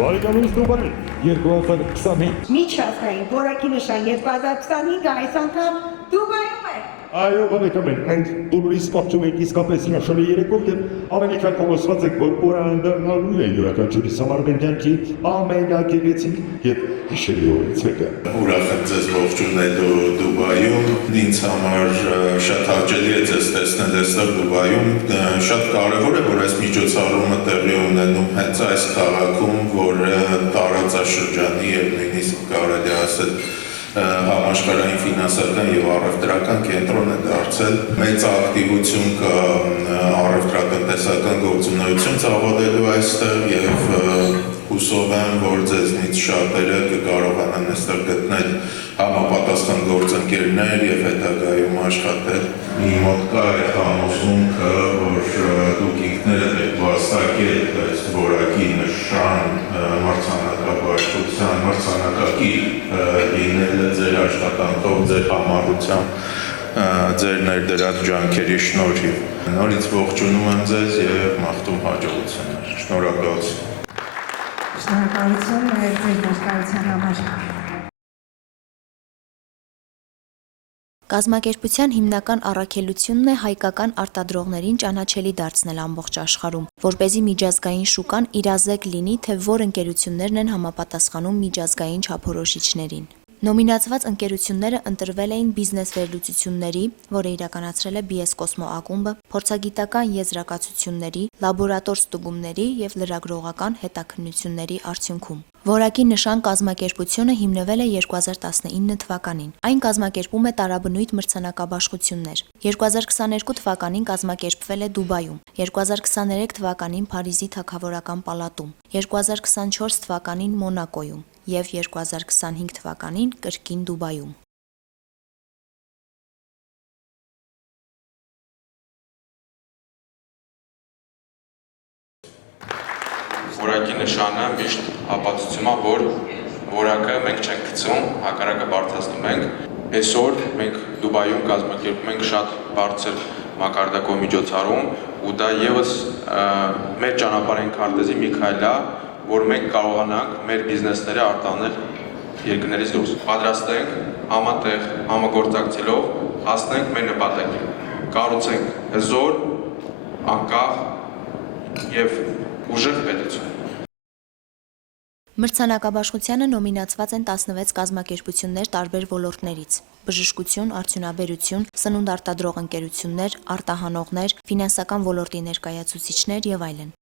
Բարեկամուս Դուբայ 2025 Միջազգային որակի նշան 2025 այս անգամ Դուբայում է։ Այո, բարեկամներ, մենք բոլորիս պատճում ենք իսկապես հրաշալի երեկով եւ ավելի քան համոզված ենք, որ օրը անդառնալու է յուրաքանչյուրիս համար մեր կյանքի ամենագեղեցիկ եւ հիշելի օրից մեկը։ Ուրախ եմ ձեզ ողջունելու Դուբայում, ինձ համար շատ հաճելի է ձեզ տեսնել այստեղ Դուբայում, շատ կարևոր է, որ այս միջոցառումը տեղի ունենում հենց այս քաղաքում, որ տարածաշրջանի եւ նույնիսկ կարելի է ասել համաշխարհային ֆինանսական եւ առևտրական կենտրոն է դարձել։ Մեծ ակտիվություն կա առևտրատնտեսական գործունեություն ծավալելու այստեղ եւ հուսով եմ, որ ձեզնից շատերը կկարողանան այստեղ գտնել համապատասխան գործընկերներ եւ հետագայում աշխատել։ Մի մոտ կա այդ համոզմունքը, որ դուք ինքներդ եք վաստակել այս որակի նշան մրցանակաբաշխության, մրցանակակիր լինելը ձեր աշխատանքով, ձեր համառությամբ, ձեր ներդրած ջանքերի շնորհիվ։ Նորից ողջունում եմ ձեզ եւ մաղթում հաջողություններ։ Շնորհակալություն։ Շնորհակալություն ձեր ներկայության համար։ Կազմակերպության հիմնական առաքելությունն է հայկական արտադրողներին ճանաչելի դարձնել ամբողջ աշխարհում, որպեսզի միջազգային շուկան իրազեկ լինի, թե որ ընկերություններն են համապատասխանում միջազգային չափորոշիչներին։ Նոմինացված ընկերությունները ընտրվել էին բիզնես վերլուծությունների, որը իրականացրել է BS Cosmo ակումբը, փորձագիտական եզրակացությունների, լաբորատոր ստուգումների եւ լրագրողական հետաքննությունների արդյունքում։ Որակի նշան կազմակերպությունը հիմնվել է 2019 թվականին։ Այն կազմակերպում է տարաբնույթ մրցանակաբաշխություններ։ 2022 թվականին կազմակերպվել է Դուբայում, 2023 թվականին Փարիզի Թագավորական պալատում, 2024 թվականին Մոնակոյում եւ 2025 թվականին կրկին Դուբայում։ Որակի նշանը միշտ ապացուցում է, որ որակը մենք չենք գցում, հակառակը բարդացնում ենք։ Այսօր մենք Դուբայում կազմակերպում ենք շատ բարձր մակարդակով միջոցառում, ու դա եւս մեր ճանապարհային քարտեզի մի քայլ է, որ մենք կարողանանք մեր բիզնեսները արտանել երկրներից դուրս։ Պատրաստ ենք համատեղ համագործակցելով հասնենք մեր նպատակին։ Կառուցենք հզոր, անկախ եւ ուժեղ պետություն։ Մրցանակաբաշխությանը նոմինացված են 16 կազմակերպություններ տարբեր ոլորտներից՝ բժշկություն, արդյունաբերություն, սնունդ արտադրող ընկերություններ, արտահանողներ, ֆինանսական ոլորտի ներկայացուցիչներ եւ այլն։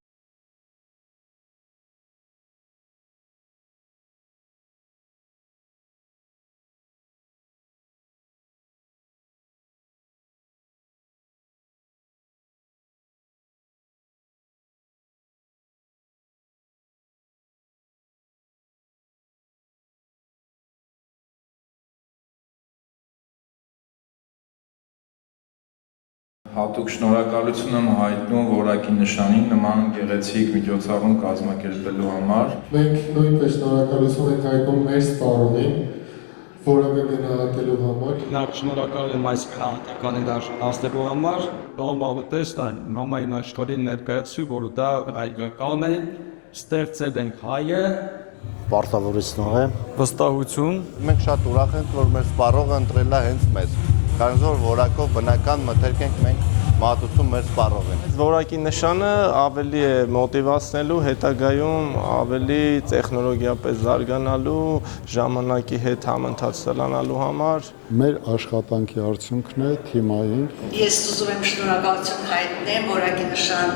Հատուկ շնորհակալություն եմ հայտնում որակի նշանին նման գեղեցիկ միջոցառում կազմակերպելու համար։ Մենք նույնպես շնորհակալություն ենք հայտնում մեր սպառողին որակը գնահատելու համար։ Նախ շնորհակալ եմ այս քննադատականի դաշնացնելու համար, ողջույն նոմային աշխարհի ներկայացու, որ դա հայկական է, ստեղծել ենք հայը, պարտավորեցնում եմ վստահություն։ Մենք շատ ուրախ ենք, որ մեր սպառողը ընտրել է հենց մեզ։ Քանի որ որակով բնական մտերք ենք մենք մատուցում մեր սպառողին։ Որակի նշանը ավելի է մոտիվացնելու, հետագայում ավելի տեխնոլոգիապես զարգանալու, ժամանակի հետ համընթաց ստանալու համար։ Մեր աշխատանքի արդյունքն է թիմային։ Ես ուզում եմ շնորհակալություն հայտնել որակի նշան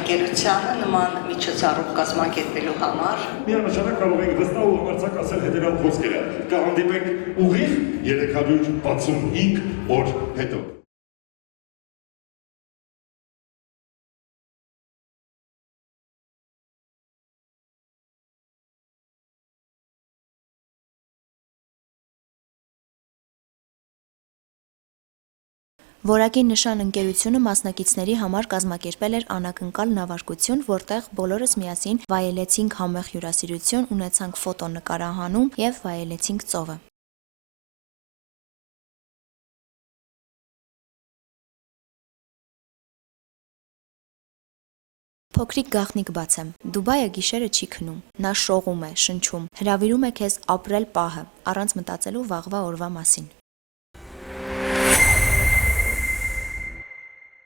ընկերությանը նման միջոցառում կազմակերպելու համար։ Միանշանակ կարող ենք վստահ ու համարձակ ասել հետևյալ խոսքերը. կհանդիպենք ուղիղ 365 օր հետո։ Որակի նշան ընկերությունը մասնակիցների համար կազմակերպել էր անակնկալ նավարկություն, որտեղ բոլորս միասին վայելեցինք համեղ հյուրասիրություն, ունեցանք ֆոտոնկարահանում եւ վայելեցինք ծովը։ Փոքրիկ գաղտնիք բացեմ։ Դուբայը գիշերը չի քնում։ Նա շողում է, շնչում, հրավիրում է քեզ ապրել պահը, առանց մտածելու վաղվա օրվա մասին։